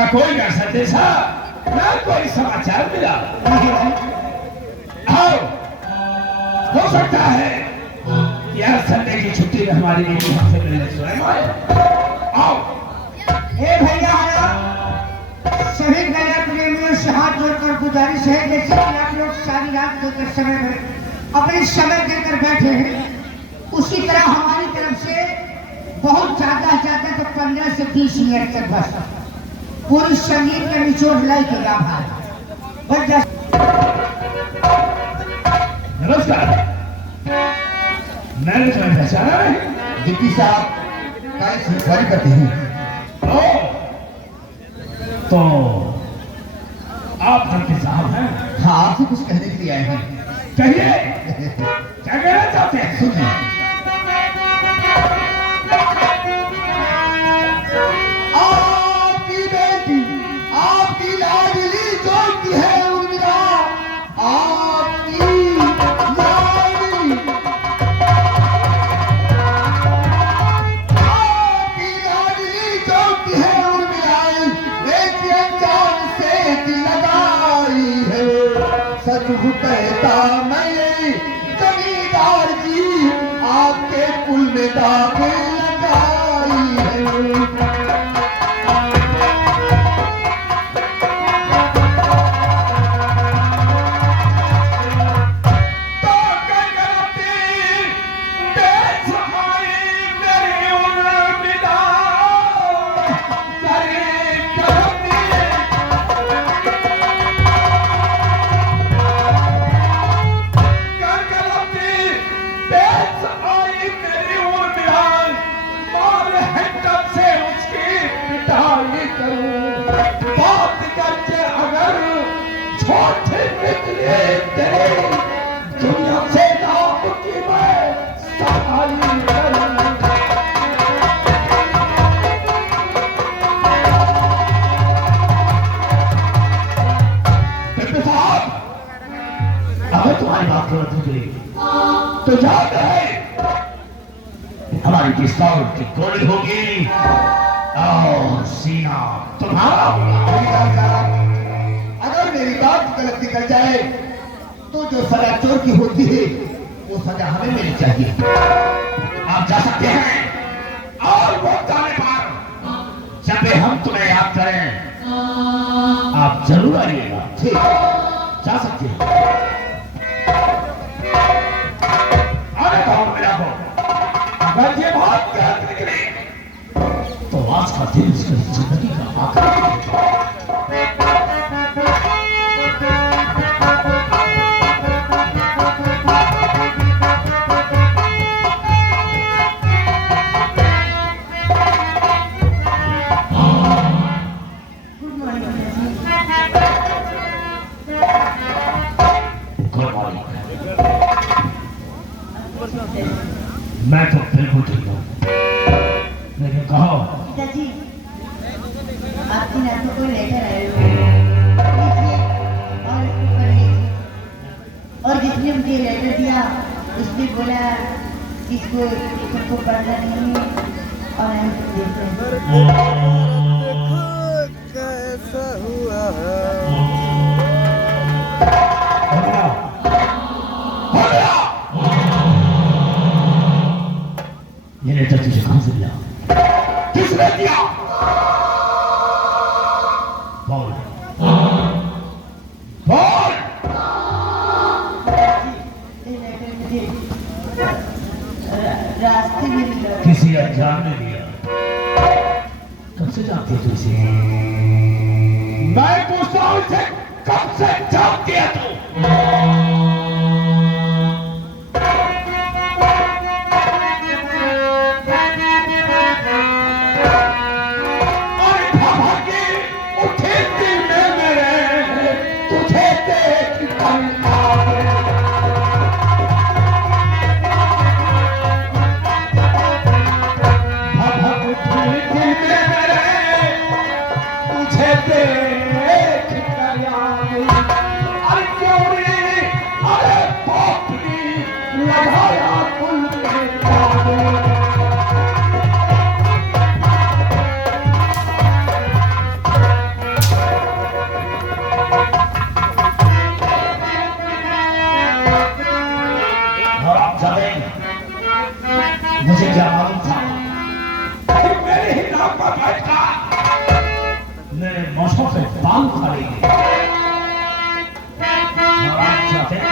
का कोई ना संदेशा ना कोई समाचार मिला। आओ, हो सकता है यार संडे की छुट्टी में हमारी बेटी हमसे मिलने स्वयं आए। आओ। हे भैया सभी गैर प्रेमियों से हाथ जोड़कर गुजारिश है, जैसे कि आप लोग सारी रात देकर समय में अपने समय देकर बैठे हैं, उसी तरह हमारी तरफ से बहुत ज्यादा तो 15 से 20 मिनट तक बस पूरी संगीत के निचोड़ लाइएगा भाई। नमस्कार, मैंने तुम्हें पहचाना नहीं। डिप्टी साहब काय से इंक्वायरी करते हैं। तो आप डिप्टी साहब हैं? हाँ, आपसे कुछ कहने के लिए आए हैं। कहिए, क्या कहना चाहते हैं? सुनिए। आपकी बेटी, आपकी लाडली जो की है उर्मिला, आपकी लाडली, आपकी लाडली जो की है उर्मिला, एक अनजान से दिल लगाई है। सच कहता मैं जमींदार जी, आपके कुल में दाखिल लगाई है। दुनिया से नाम की मैं सहाली साहब, अगर तुम्हारी बात गलत हो गई तो याद है हमारी पिस्तौल की गोली होगी और सीना तुम्हारा होगा। अगर मेरी बात गलत निकल जाए तो जो सजा चोर की होती है वो सजा हमें मिलनी चाहिए। आप जा सकते हैं और वो जाने पर जब भी हम तुम्हें याद करें आप जरूर आइएगा। ठीक, जा सकते हैं। अरे कौन मिला को अगर ये बात गलत निकली तो आज का दिन उसकी जिंदगी का आखिरी मैं तो बिल्कुल ठीक हूँ, लेकिन कहो पिताजी, आपकी नाम को कोई लेटर आया और इसको पढ़ लीजिए। और जिसने मुझे लेटर दिया उसने बोला इसको सबको पढ़ना नहीं है और हम देते हैं। कैसा हुआ ये लेटर तुझे कहां से मिला? किसने दिया? बोल बोल। ये लेटर मुझे रास्ते में मिला। किसी अनजान ने दिया? कब से जानती है तू इसे? मैं पूछता हूं इसे कब से जानती है तू? मुझे क्या मालूम था कि मेरे ही नाम पर बैठकर मेरे मौसों से बाल उखाड़ेंगे। महाराज चाहते हैं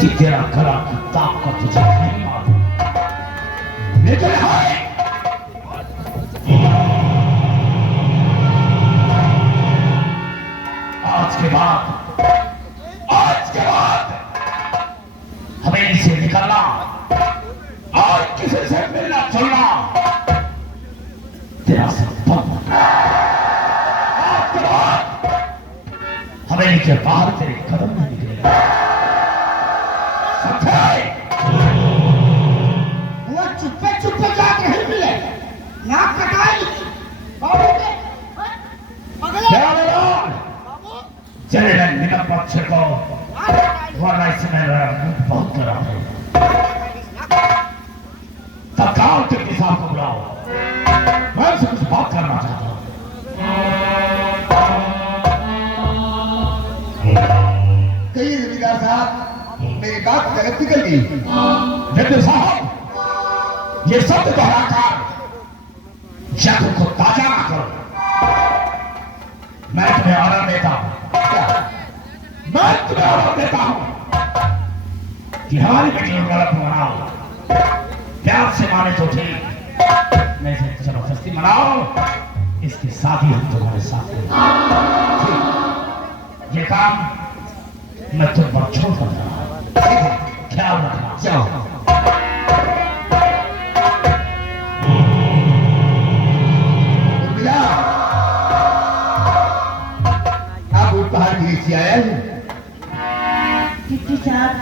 कि तेरा गला की ताकत तुझे नहीं मालूम, लेकिन हाय आज के बाद हमें इसे निकलना और किसी से मिलना चलना तेरा सब बंद। आज के बाद हमें इनके बाहर तेरे कदम नहीं निकलेगा। वो चुप्पे जाके नहीं मिले, नाक कटाई चले गए निकल पक्ष को, वरना इसमें मेरा मुंह बहुत खराब है। तत्काल के साहब को बुलाओ, मैं उनसे कुछ बात करना चाहता हूँ। कहिए जमींदार साहब, मेरी बात गलत निकल गई। जमींदार साहब, ये शब्द दोहराकर जग को ताजा ना करो। मैं तुम्हें ऑर्डर देता हूं, मैं तुम्हें ऑर्डर देता हूं कि हमारी बेटी को गलत मनाओ। प्यार से माने तो ठीक, नहीं से जबरदस्ती मनाओ। इसकी शादी हम तुम्हारे साथ करेंगे। ये काम मैं तुम पर छोड़ कर रहा हूं, ख्याल रखना। जाओ। आप उपहार के लिए आया है? किट्टी साहब,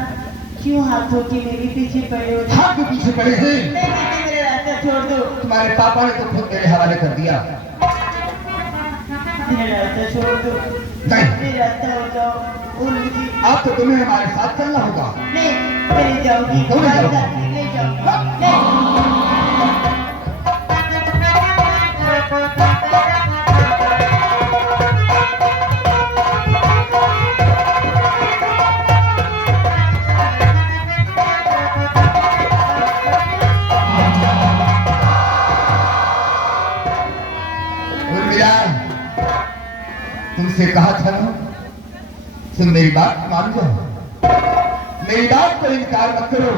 क्यों हाथों के मेरे पीछे पड़े हो? हाथ के पीछे पड़े हैं? नहीं, मेरा रास्ता छोड़ दो। तुम्हारे पापा ने तो खुद मेरे हवाले कर दिया। मेरा रास्ता छोड़ दो। नहीं, मेरा रास्ता हो जाओ और मुझे। आप तो तुम्हें हमारे साथ चलना होगा। नहीं, मैं नहीं जाऊंगी। क्यों नहीं जाओगी? नहीं जाऊंगी। नहीं। तुमसे कहा था ना, तुम मेरी बात मान जाओ। मेरी बात पर इनकार मत करो,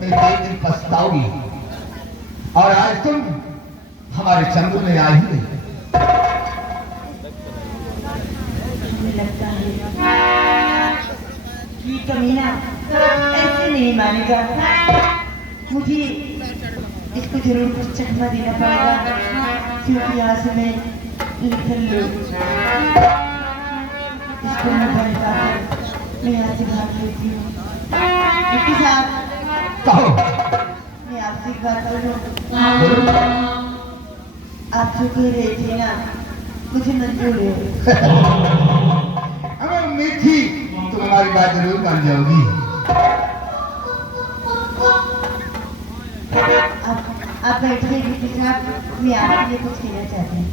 मैं एक दिन पछताओगी। और आज तुम हमारे चंद्र में आई ही। मुझे लगता है कि कमीना ऐसे नहीं मानेगा। मुझे इसको जरूर कुछ चकमा देना पड़ेगा, क्योंकि यहाँ से मैं निकल लूं। इसको मैं बरसाकर मैं यहाँ से भाग लेती हूँ। किट्टी साहब, कहो। मैं आपसे एक बात करूँ? आप जो कह रहे थे ना, मुझे मंजूर है। हमें उम्मीद थी तुम हमारी बात जरूर मान जाओगी। आप बैठिए डिप्टी साहब, मैं आपके लिए कुछ कहना चाहती हूँ।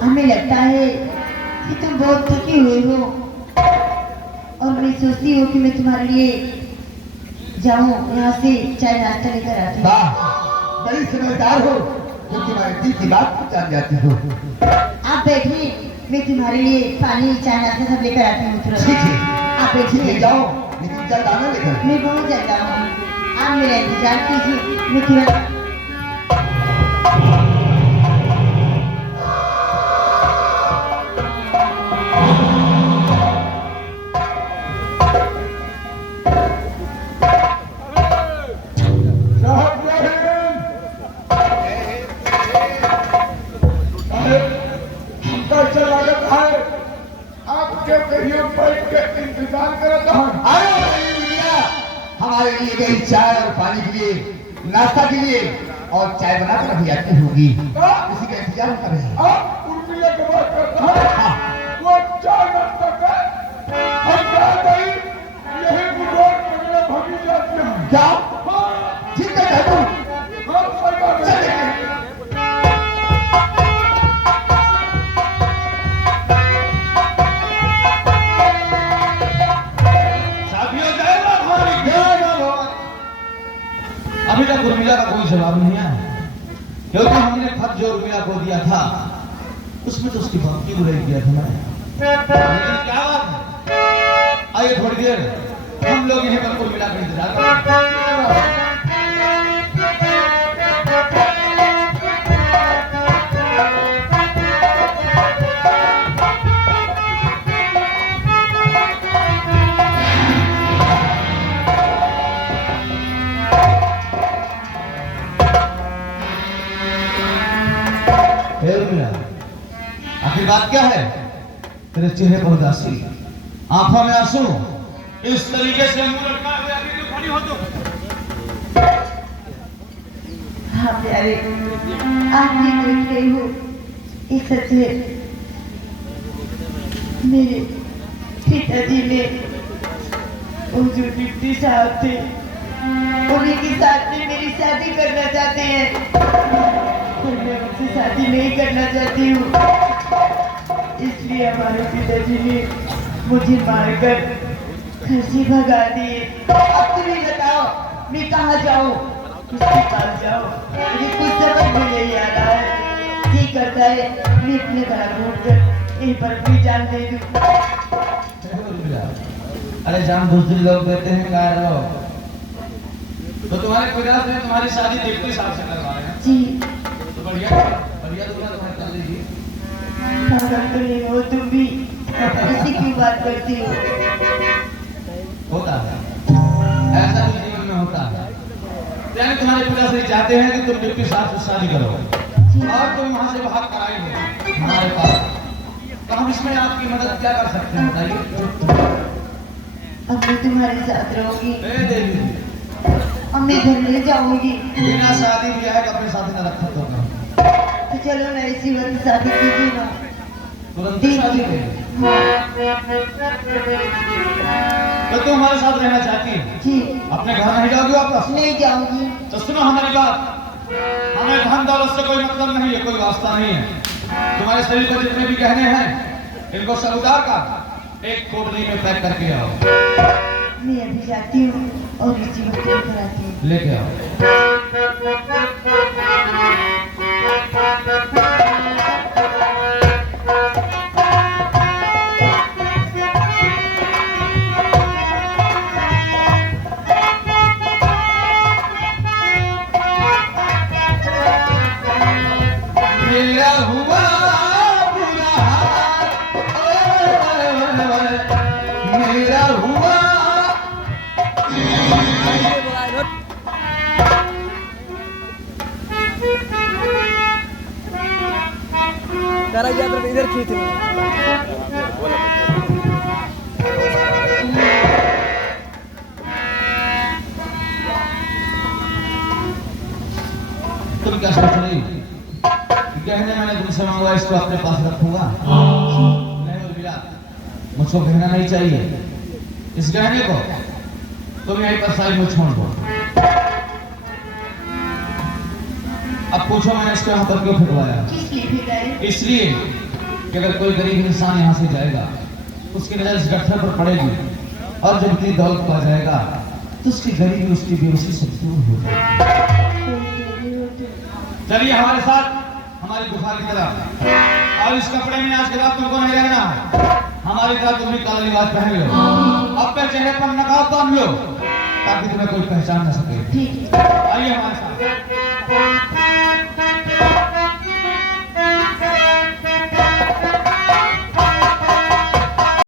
हमें लगता है कि तुम बहुत थकी हुई हो और मैं सोचती हूँ कि मैं तुम्हारे लिए जाऊँ यहाँ से चाय नाश्ता लेकर आती हूँ। वाह, बड़ी समझदार हो, जो तुम्हारे दिल की बात को जान जाती हो। आप बैठिए, मैं तुम्हारे लिए पानी चाय नाश्ता सब लेकर आती हूँ तुरंत। ठीक है, आप ठीक है, बैठिए। जाओ, लेकिन जल्द आना लेकर। मैं बहुत जल्द आऊँगी, आप मेरा इंतजार कीजिए, मैं तुरंत। इंतजार करता हूँ। हमारे लिए गई चाय और पानी के लिए, नाश्ता के लिए और चाय बनाकर अभी आती होगी, इसी का इंतजार कर रहे हैं। आप उर्मिला के बात करता है, वो चाय नाश्ता कर, हम जाते ही यही बुजुर्ग वगैरह भागी जाते हैं। क्या? हाँ, ठीक है, कहता हूँ। हम सदा चलिए। अभी तक उर्मिला का कोई जवाब नहीं आया, क्योंकि हमने खत जो उर्मिला को दिया था उसमें तो उसकी भक्ति को ले दिया था मैंने। लेकिन क्या बात है, आइए थोड़ी देर हम लोग यहीं पर उर्मिला का इंतजार करें। आखिर बात क्या है? तेरे चेहरे पर उदासी, आंखों में आंसू, इस तरीके से मुंह लटका हुए अभी क्यों खड़ी हो तुम? हाँ प्यारे, आप ये देख रही हो, ये सच है। मेरे पिताजी ने वो जो डिप्टी साहब थे, उन्हीं के साथ में मेरी शादी करना चाहते हैं, पर मैं उनसे शादी नहीं करना चाहती हूँ। इसलिए हमारे पिताजी ने मुझे मारकर घर से भगा दिए। अब तुम ही बताओ, मैं कहाँ जाऊँ, किसके पास जाऊँ? मुझे कुछ समझ में नहीं आ रहा है। जी करता है मैं अपने घर ढूंढकर यहीं पर अपनी जान दे दूँ। अरे जान बुजुर्ग लोग देते हैं क्या रहो? तो तुम्हारे पिताजी ने तुम्हारी शादी डिप्टी साहब से करवा रहे हैं। जी तो बढ़िया बढ़िया, तुम्हारे कर लीजिए। पागल तो नहीं हो तुम भी, ऐसी क्यों बात करती हो? होता है ऐसा, जीवन में होता है। यानी तुम्हारे पिताश्री चाहते हैं कि तुम डिप्टी साहब से शादी करो। और तुम वहां से भाग कर आई हो हमारे पास, तो हम इसमें आपकी मदद क्या कर सकते हैं बताइए। अब मैं तुम्हारे साथ रहूंगी, ए देवी, अब मैं घर ले जाऊंगी। बिना शादी ब्याह के अपने साथ न रखा तो ना। तो चलो ना इसी वक्त शादी कीजिए ना। तुरंत ही शादी करें। तो तुम हमारे साथ रहना चाहती है, जी अपने घर नहीं जाओगी वापस? नहीं जाऊंगी। तो सुनो हमारी बात, हमें धन दौलत से कोई मतलब नहीं है, कोई वास्ता नहीं है। तुम्हारे शरीर पर जितने भी गहने हैं इनको सब उतार कर एक कोटली में पैक करके आओ। मैं अभी जाती हूँ और इसी वक्त लेकर आती हूँ। लेके आओ। मेरा हुआ बुरा हाल, मेरा हुआ करा गया तो इधर खींच तुम क्या सोच रही? गहने मैंने तुमसे मांगा, इसको अपने पास रखूंगा? नहीं उर्मिला, मुझको गहना नहीं चाहिए। इस गहने को तुम यहीं पर साइड में छोड़ दो। अब पूछो मैंने इसको यहाँ पर क्यों फेंकवाया? किस लिए भिखारी? इसलिए कि अगर कोई गरीब इंसान यहाँ से जाएगा उसकी नजर इस गट्ठर पर पड़ेगी और जब इतनी दौलत पा जाएगा तो उसकी गरीबी उसकी बेहोशी से दूर हो जाएगी। चलिए हमारे साथ हमारी गुफा की तरफ, और इस कपड़े में आज के बाद तुमको नहीं रहना है। हमारी तरह तुम भी काला लिबास पहन लो, अपने चेहरे पर नकाब बांध लो ताकि तुम्हें कोई पहचान न सके। ठीक है। आइए हमारे साथ।